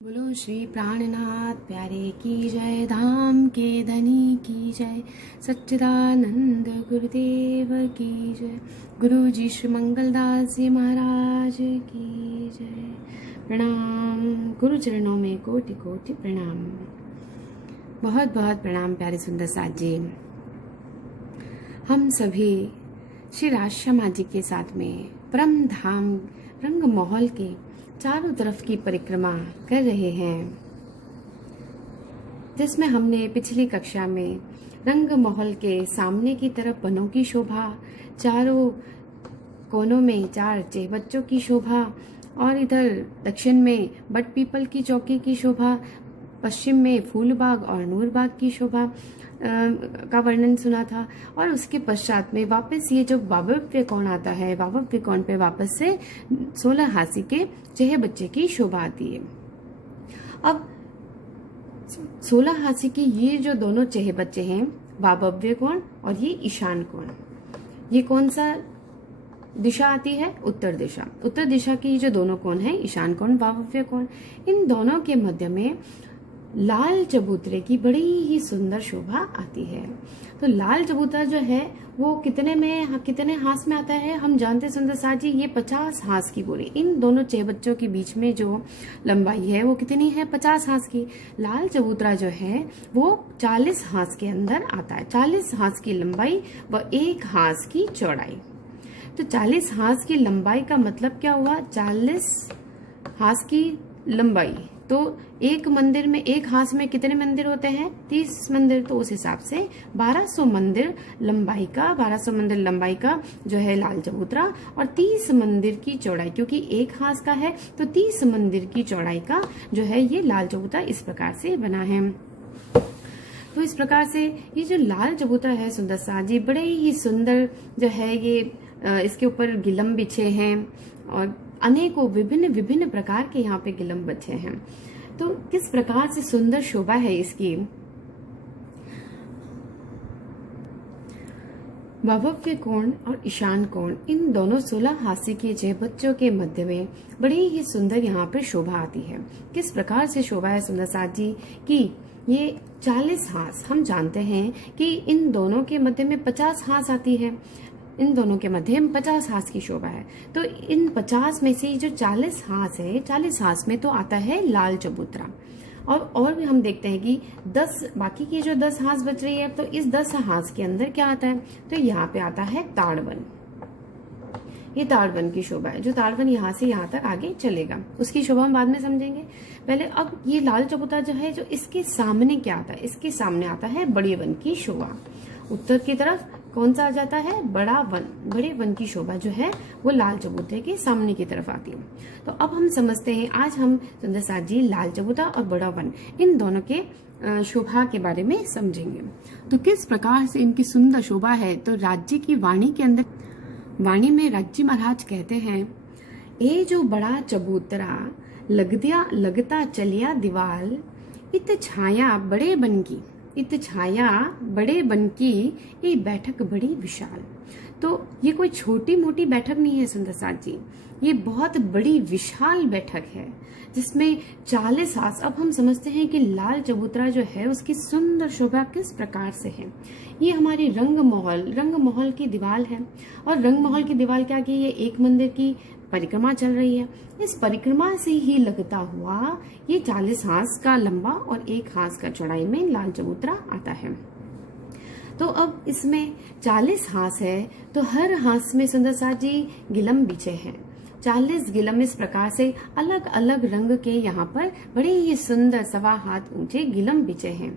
बोलो श्री प्राणनाथ प्यारे की जय, धाम के धनी की जय, सच्चिदानंद गुरुदेव की जय, गुरु जी श्री मंगलदास जी महाराज की जय। प्रणाम। गुरु चरणों में कोटि कोटि प्रणाम। बहुत बहुत प्रणाम प्यारे सुंदर साथ जी। हम सभी श्री राजशमा जी के साथ में परम धाम रंग महल के चारों तरफ की परिक्रमा कर रहे हैं, जिसमें हमने पिछली कक्षा में रंग महल के सामने की तरफ वनों की शोभा, चारों कोनों में चार बच्चों की शोभा और इधर दक्षिण में बट पीपल की चौकी की शोभा, पश्चिम में फूलबाग और नूरबाग की शोभा का वर्णन सुना था। और उसके पश्चात में वापस ये जो वावव्य कोण आता है, वावव्य कोण पे वापस से 16 हाथी के चेह बच्चे की शोभा आती है। अब 16 हाथी के ये जो दोनों चेह बच्चे हैं, वावव्य कोण और ये ईशान कोण, ये कौन सा दिशा आती है? उत्तर दिशा। उत्तर दिशा की जो दोनों कोण है, ईशान कोण, वावव्य कोण, इन दोनों के मध्य में लाल चबूतरे की बड़ी ही सुंदर शोभा आती है। तो लाल चबूतरा जो है वो कितने हाथ में आता है? हम जानते सुंदर साथ जी, ये 50 हाथ की बोली। इन दोनों चेह बच्चों के बीच में जो लंबाई है वो कितनी है? 50 हाथ की। लाल चबूतरा जो है वो 40 हाथ के अंदर आता है। 40 हाथ की लंबाई व 1 हाथ की चौड़ाई। तो 40 हाथ की लंबाई का मतलब क्या हुआ? 40 हाथ की लंबाई। तो एक मंदिर में, एक हाथ में कितने मंदिर होते हैं? 30 मंदिर। तो उस हिसाब से 1200 मंदिर लंबाई का जो है लाल चबूतरा, और 30 मंदिर की चौड़ाई, क्योंकि एक हाथ का है तो 30 मंदिर की चौड़ाई का जो है ये लाल चबूतरा इस प्रकार से बना है। तो इस प्रकार से ये जो लाल चबूतरा है सुंदर साथ जी, बड़े ही सुंदर जो है ये, इसके ऊपर गिलम बिछे हैं और अनेकों विभिन्न प्रकार के यहाँ पे गिलम बचे हैं। तो किस प्रकार से सुंदर शोभा है इसकी। वावव्य कोण और ईशान कोण, इन दोनों 16 हाथी के चेह बच्चों के मध्य में बड़ी ही सुंदर यहाँ पर शोभा आती है। किस प्रकार से शोभा है सुंदर साथ जी कि ये 40 हाथ, हम जानते हैं कि इन दोनों के मध्य में 50 हाथ आती है, इन दोनों के मध्य में 50 हाथ की शोभा है। तो इन 50 में से जो 40 हाथ है, 40 हाथ में तो आता है लाल चबूतरा। और भी हम देखते हैं कि 10 बाकी की जो 10 हाथ बच रही है, तो इस 10 हाथ के अंदर क्या आता है? तो यहाँ पे आता है ताड़वन। ये ताड़वन की शोभा है, जो ताड़वन यहाँ से यहाँ तक आगे चलेगा, उसकी शोभा हम बाद में समझेंगे। पहले अब ये लाल चबूतरा जो है, जो इसके सामने क्या आता है? इसके सामने आता है बड़े वन की शोभा। उत्तर की तरफ कौन सा आ जाता है? बड़ा वन। बड़े वन की शोभा जो है वो लाल चबूतरे के सामने की तरफ आती है। तो अब हम समझते हैं, आज हम सुंदर साथ जी लाल चबूतरा और बड़ा वन, इन दोनों के शोभा के बारे में समझेंगे। तो किस प्रकार से इनकी सुंदर शोभा है। तो राज्य की वाणी के अंदर, वाणी में राज्य महाराज कहते हैं, ए जो बड़ा चबूतरा लगता चलिया दीवाल, इत छाया बड़े बन की, इत छाया बड़े बन की, ये बैठक बड़ी विशाल। तो ये कोई छोटी मोटी बैठक नहीं है सुंदर साथ जी, ये बहुत बड़ी विशाल बैठक है, जिसमें 40 हाथ। अब हम समझते हैं कि लाल चबूतरा जो है उसकी सुंदर शोभा किस प्रकार से है। ये हमारी रंग महल की दीवार है, और रंग महल की दीवार क्या की? ये एक मंदिर की परिक्रमा चल रही है। इस परिक्रमा से ही लगता हुआ ये 40 हाथ का लंबा और 1 हाथ का चौड़ाई में लाल चबूतरा आता है। तो अब इसमें 40 हाथ है, तो हर हाथ में सुंदर साथ जी गिलम बिछे हैं। 40 गिलम इस प्रकार से अलग अलग रंग के यहाँ पर बड़े ही सुंदर 1.25 हाथ ऊंचे गिलम बिछे हैं।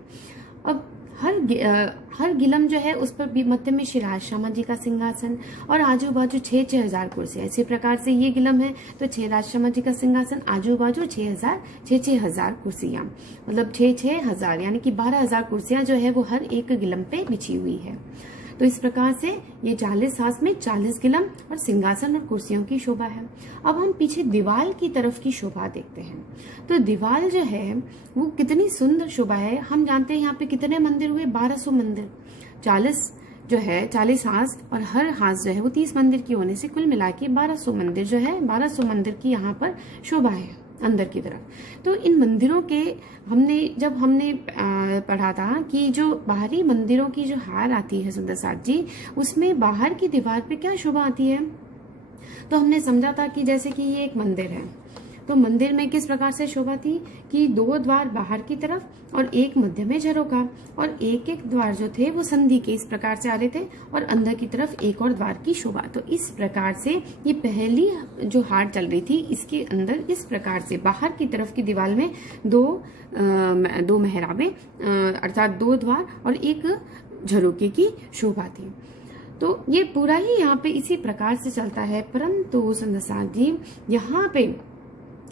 अब हर गिलम जो है उस पर भी मध्य में श्री राजशमा जी का सिंहासन, और आजू बाजू 6-6 हजार कुर्सियां। इसी प्रकार से ये गिलम है तो 6 राजशमा जी का सिंहासन, आजू बाजू 6 हजार कुर्सियां, मतलब 6 हजार, यानी कि 12,000 कुर्सियां जो है वो हर एक गिलम पे बिछी हुई है। तो इस प्रकार से ये 40 हाथ में 40 गिलम और सिंहासन और कुर्सियों की शोभा है। अब हम पीछे दीवाल की तरफ की शोभा देखते हैं। तो दीवाल जो है वो कितनी सुंदर शोभा है। हम जानते हैं यहाँ पे कितने मंदिर हुए? 1200 मंदिर। 40 जो है 40 हाथ और हर हाथ जो है वो 30 मंदिर की होने से कुल मिला के 1200 मंदिर जो है, 1200 मंदिर की यहाँ पर शोभा है। अंदर की तरफ। तो इन मंदिरों के हमने पढ़ा था कि जो बाहरी मंदिरों की जो हार आती है सुंदर साथ जी, उसमें बाहर की दीवार पे क्या शोभा आती है। तो हमने समझा था कि जैसे कि ये एक मंदिर है, तो मंदिर में किस प्रकार से शोभा थी कि 2 द्वार बाहर की तरफ और एक मध्य में झरोका, और एक एक द्वार जो थे वो संधि के इस प्रकार से आ रहे थे, और अंदर की तरफ एक और द्वार की शोभा। तो इस प्रकार से ये पहली जो हार चल रही थी, इसके अंदर इस प्रकार से बाहर की तरफ की दीवार में दो मेहराबें अर्थात 2 द्वार और एक झरोके की शोभा थी। तो ये पूरा ही यहाँ पे इसी प्रकार से चलता है। परंतु सुंदर साथ जी, यहाँ पे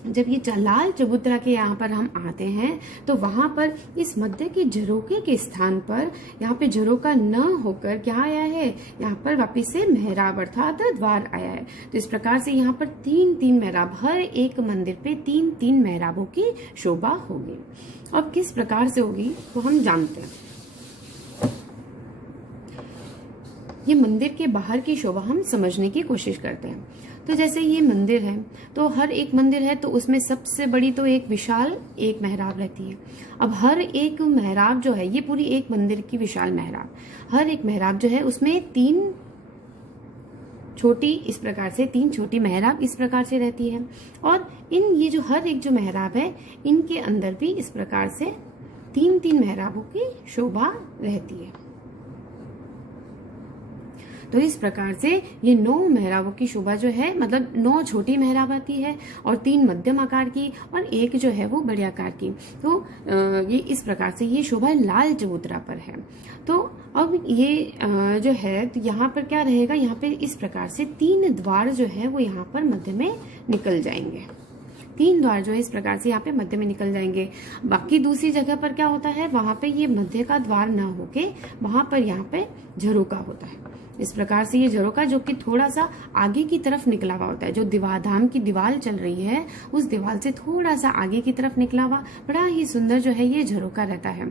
जब ये लाल चबूतरा के यहाँ पर हम आते हैं तो वहां पर इस मध्य के झरोके के स्थान पर यहाँ पे झरोका न होकर क्या आया है, यहाँ पर वापिस से मेहराब अर्थात द्वार आया है। तो इस प्रकार से यहाँ पर 3-3 मेहराब, हर एक मंदिर पे 3-3 मेहराबों की शोभा होगी। अब किस प्रकार से होगी तो हम जानते हैं। ये मंदिर के बाहर की शोभा हम समझने की कोशिश करते हैं। तो जैसे ये मंदिर है, तो हर एक मंदिर है तो उसमें सबसे बड़ी तो एक विशाल एक मेहराब रहती है। अब हर एक मेहराब जो है, ये पूरी एक मंदिर की विशाल मेहराब, हर एक मेहराब जो है उसमें 3 छोटी इस प्रकार से 3 छोटी मेहराब इस प्रकार से रहती है। और ये जो हर एक जो मेहराब है, इनके अंदर भी इस प्रकार से 3-3 मेहराबों की शोभा रहती है। तो इस प्रकार से ये 9 मेहराबों की शोभा जो है, मतलब 9 छोटी मेहराब आती है और 3 मध्यम आकार की और एक जो है वो बड़े आकार की। तो ये इस प्रकार से ये शोभा लाल चबूतरा पर है। तो अब ये जो है, तो यहाँ पर क्या रहेगा, यहाँ पे इस प्रकार से 3 द्वार जो है वो यहाँ पर मध्य में निकल जाएंगे। 3 द्वार जो है इस प्रकार से यहाँ पे मध्य में निकल जाएंगे। बाकी दूसरी जगह पर क्या होता है, वहां पे ये मध्य का द्वार ना होके वहां पर यहाँ पे झरोका होता है। इस प्रकार से ये झरोका जो कि थोड़ा सा आगे की तरफ निकला हुआ होता है, जो धाम की दीवार चल रही है उस दीवार से थोड़ा सा आगे की तरफ निकला हुआ बड़ा ही सुंदर जो है ये झरोका रहता है।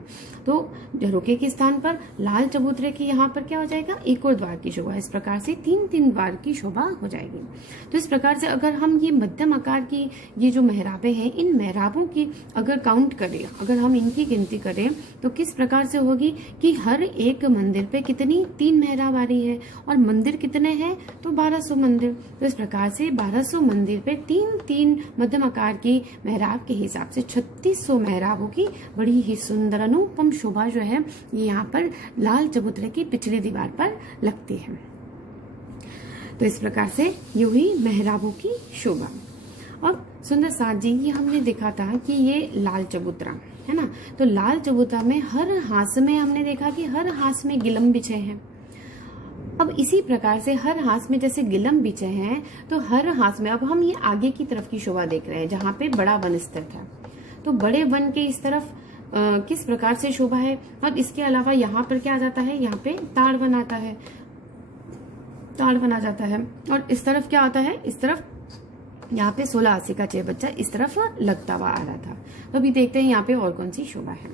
तो झरोके के स्थान पर लाल चबूतरे की यहाँ पर क्या हो जाएगा, एक और द्वार की शोभा। इस प्रकार से 3-3 द्वार की शोभा हो जाएगी। तो इस प्रकार से अगर हम ये मध्यम आकार की ये जो मेहराबें हैं, इन मेहराबों की अगर काउंट करें, अगर हम इनकी गिनती करें तो किस प्रकार से होगी कि हर एक मंदिर पे कितनी 3 मेहराब आ रही है, और मंदिर कितने हैं तो 1200 मंदिर। तो इस प्रकार से 1200 मंदिर पे 3-3 मध्यम आकार की मेहराब के हिसाब से 3600 मेहराबों की बड़ी ही सुंदर अनुपम शोभा जो है ये यहाँ पर लाल चबूतरे की पिछली दीवार पर लगती है। तो इस प्रकार से ये हुई मेहराबों की शोभा। अब सुंदर साथ जी, ये हमने देखा था कि ये लाल चबूतरा है ना, तो लाल चबूतरा में हर हाथ में हमने देखा कि हर हाथ में गिलम बिछे हैं। अब इसी प्रकार से हर हाथ में जैसे गिलम बिछे हैं, तो हर हाथ में अब हम ये आगे की तरफ की शोभा देख रहे हैं जहाँ पे बड़ा वन स्थित है। तो बड़े वन के इस तरफ किस प्रकार से शोभा है। और इसके अलावा यहाँ पर क्या आ जाता है, यहाँ पे ताड़ वन आता है, ताड़ वन आ जाता है। और इस तरफ क्या आता है, इस तरफ यहाँ पे 16 आसी का चेहबच्चा इस तरफ लगता हुआ आ रहा था। तो अभी देखते हैं यहाँ पे और कौन सी शोभा है।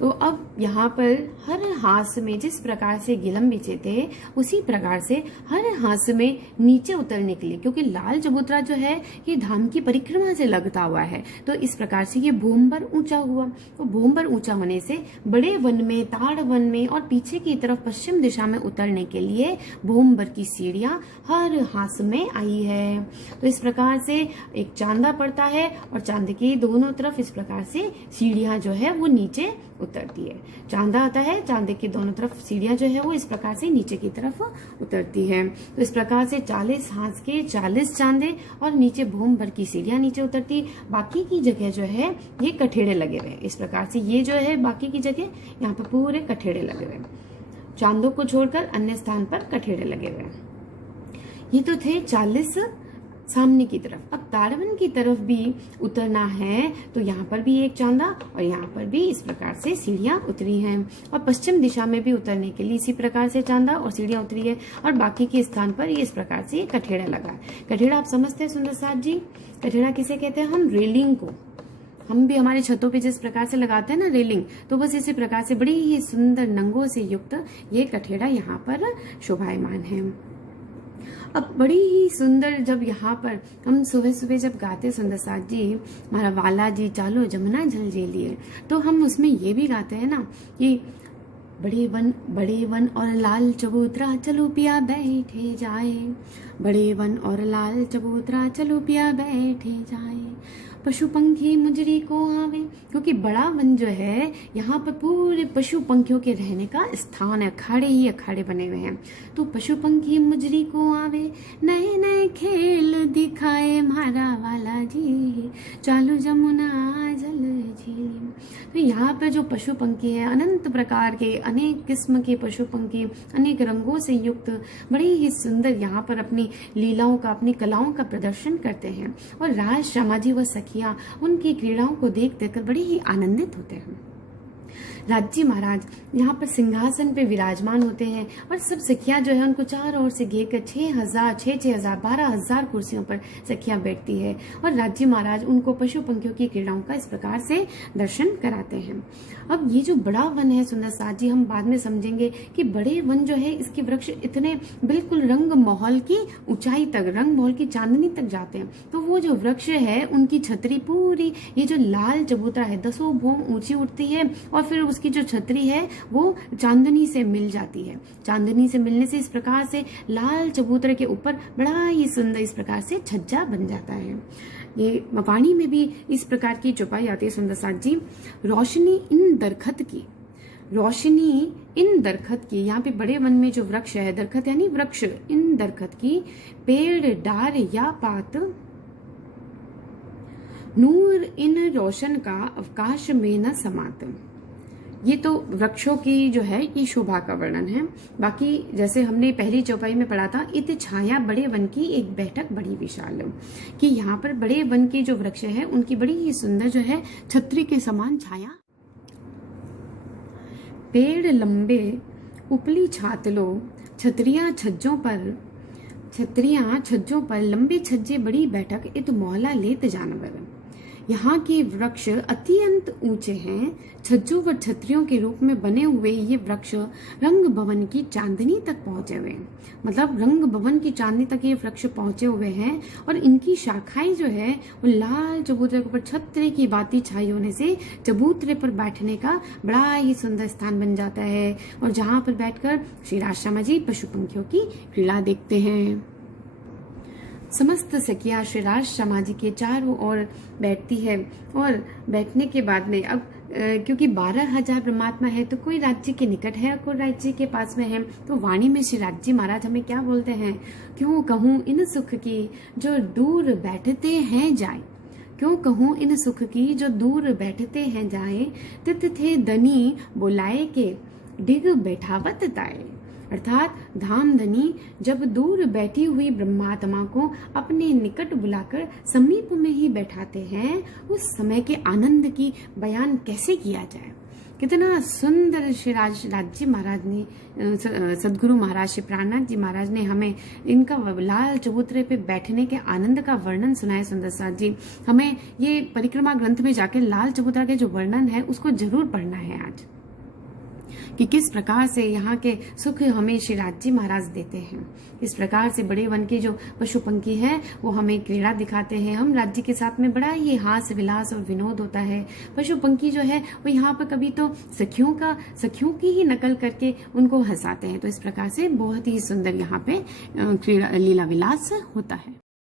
तो अब यहाँ पर हर हाथ में जिस प्रकार से गिलम बिछे थे, उसी प्रकार से हर हाथ में नीचे उतरने के लिए, क्योंकि लाल चबूतरा जो है ये धाम की परिक्रमा से लगता हुआ है, तो इस प्रकार से ये भूमभर ऊंचा हुआ। तो भूमभर ऊंचा होने से बड़े वन में, ताड़ वन में और पीछे की तरफ पश्चिम दिशा में उतरने के लिए भूमभर की सीढ़ियां हर हाथ में आई है। तो इस प्रकार से एक चांदा पड़ता है और चांदे की दोनों तरफ इस प्रकार से सीढ़ियां जो है वो नीचे उतरती है। चांदा आता है, चांदे की दोनों तरफ सीढ़ियां जो है वो इस प्रकार से नीचे की तरफ उतरती है। तो इस प्रकार से 40 हाथ के 40 चांदे और नीचे भूम भर की सीढ़ियां नीचे उतरती, बाकी की जगह जो है ये कठेड़े लगे हुए। इस प्रकार से ये जो है बाकी की जगह यहाँ पे पूरे कठेड़े लगे हुए, चांदों को छोड़कर अन्य स्थान पर कठेड़े लगे हुए। ये तो थे 40 सामने की तरफ। अब ताड़वन की तरफ भी उतरना है तो यहाँ पर भी एक चांदा और यहाँ पर भी इस प्रकार से सीढ़ियां उतरी हैं, और पश्चिम दिशा में भी उतरने के लिए इसी प्रकार से चांदा और सीढ़ियां उतरी है, और बाकी के स्थान पर ये इस प्रकार से कठेड़ा लगा। कठेड़ा आप समझते हैं सुंदर साथ जी, कठेड़ा किसे कहते हैं, हम रेलिंग को, हम भी हमारे छतों पे जिस प्रकार से लगाते हैं ना रेलिंग, तो बस इसी प्रकार से बड़ी ही सुंदर नंगों से युक्त ये कठेड़ा यहाँ पर शोभायमान है। अब बड़ी ही सुंदर, जब यहाँ पर हम सुबह सुबह जब गाते सुंदर साथ जी हमारा वाला जी चालो जमुना जल जे लिए, तो हम उसमें ये भी गाते हैं ना कि बड़े वन और लाल चबूतरा चलो पिया बैठे जाए, बड़े वन और लाल चबूतरा चलो पिया बैठे जाए, पशु पंखी मुजरी को आवे, क्योंकि बड़ा वन जो है यहाँ पर पूरे पशु पंखियों के रहने का स्थान है, अखाड़े ही अखाड़े बने हुए हैं। तो पशु पंखी मुजरी को आवे, नए नए खेल दिखाए हमारा वाला जी, चालू जमुना जल झील। तो यहाँ पर जो पशु पंखी है, अनंत प्रकार के अनेक किस्म के पशु पंखी, अनेक रंगों से युक्त, बड़े ही सुंदर यहाँ पर अपनी लीलाओं का, अपनी कलाओं का प्रदर्शन करते हैं। और राज श्यामाजी व सखियां उनकी क्रीड़ाओं को देख कर बड़े ही आनंदित होते हैं। राज्य महाराज यहाँ पर सिंहासन पे विराजमान होते हैं और सब सखियां जो है उनको चारों ओर से घेर कर 6,000, 6,000, 12,000 कुर्सियों पर सखियां बैठती है और राज्य महाराज उनको पशु पंखियों की क्रीड़ाओं का इस प्रकार से दर्शन कराते हैं। अब ये जो बड़ा वन है सुंदर साथ जी, हम बाद में समझेंगे कि बड़े वन जो है इसके वृक्ष इतने बिल्कुल रंग महल की ऊंचाई तक, रंग महल की चांदनी तक जाते हैं। तो वो जो वृक्ष है उनकी छतरी पूरी, ये जो लाल चबूतरा है 10 भोम ऊंची उठती है और फिर उसकी जो छतरी है वो चांदनी से मिल जाती है। चांदनी से मिलने से इस प्रकार से लाल चबूतरे के ऊपर बड़ा ही सुंदर इस प्रकार से छज्जा बन जाता है। ये वाणी में भी इस प्रकार की चौपाई आती है सुंदर साथ जी, रोशनी इन दरखत की, रोशनी इन दरखत की। यहाँ पे बड़े वन में जो वृक्ष है, दरखत यानी वृक्ष, इन दरखत की, पेड़ डार या पात, नूर इन रोशन का अवकाश में न समात। ये तो वृक्षों की जो है ये शोभा का वर्णन है। बाकी जैसे हमने पहली चौपाई में पढ़ा था, इत छाया बड़े वन की एक बैठक बड़ी विशाल, कि यहाँ पर बड़े वन के जो वृक्ष है उनकी बड़ी ही सुंदर जो है छतरी के समान छाया। पेड़ लंबे उपली छातलो, छतरियां छज्जों पर लंबे छज्जे बड़ी बैठक, इत मोहला लेत जानवर। यहाँ के वृक्ष अत्यंत ऊंचे हैं, छज्जों व छतरियों के रूप में बने हुए ये वृक्ष रंग भवन की चांदनी तक पहुंचे हुए हैं। मतलब रंग भवन की चांदनी तक ये वृक्ष पहुंचे हुए हैं और इनकी शाखाएं जो है वो लाल चबूतरे के ऊपर छतरी की बाती छाई होने से चबूतरे पर बैठने का बड़ा ही सुंदर स्थान बन जाता है। और जहाँ पर बैठकर श्री राज श्यामा जी पशु पंखियों की क्रीड़ा देखते हैं। समस्त सखियां श्री राज श्यामा जी के चारों ओर बैठती है और बैठने के बाद में अब क्योंकि 12,000 परमात्मा है तो कोई राज्य के निकट है, कोई राज्य के पास में है। तो वाणी में श्री राज्य महाराज हमें क्या बोलते हैं, क्यों कहूँ इन सुख की जो दूर बैठते हैं जाए, क्यों कहूँ इन सुख की जो दूर बैठते हैं जाए, तित थे दनी बुलाए के डिग बैठावत ताए। अर्थात धाम धनी जब दूर बैठी हुई ब्रह्मात्मा को अपने निकट बुलाकर समीप में ही बैठाते हैं, उस समय के आनंद की बयान कैसे किया जाए। कितना सुंदर श्री राज्य महाराज ने, सदगुरु महाराज श्री प्राणनाथ जी महाराज ने हमें इनका लाल चबूतरे पे बैठने के आनंद का वर्णन सुनाया। सुंदर साथ जी, हमें ये परिक्रमा ग्रंथ में जाकर लाल चबूतरा के जो वर्णन है उसको जरूर पढ़ना है आज, कि किस प्रकार से यहाँ के सुख हमें श्री राज्य महाराज देते हैं। इस प्रकार से बड़े वन के जो पशु पंखी हैं वो हमें क्रीड़ा दिखाते हैं। हम राज्य के साथ में बड़ा ही हास्य विलास और विनोद होता है। पशु पंखी जो है वो यहाँ पर कभी तो सखियों की ही नकल करके उनको हंसाते हैं। तो इस प्रकार से बहुत ही सुंदर यहाँ पे क्रीड़ा लीला विलास होता है।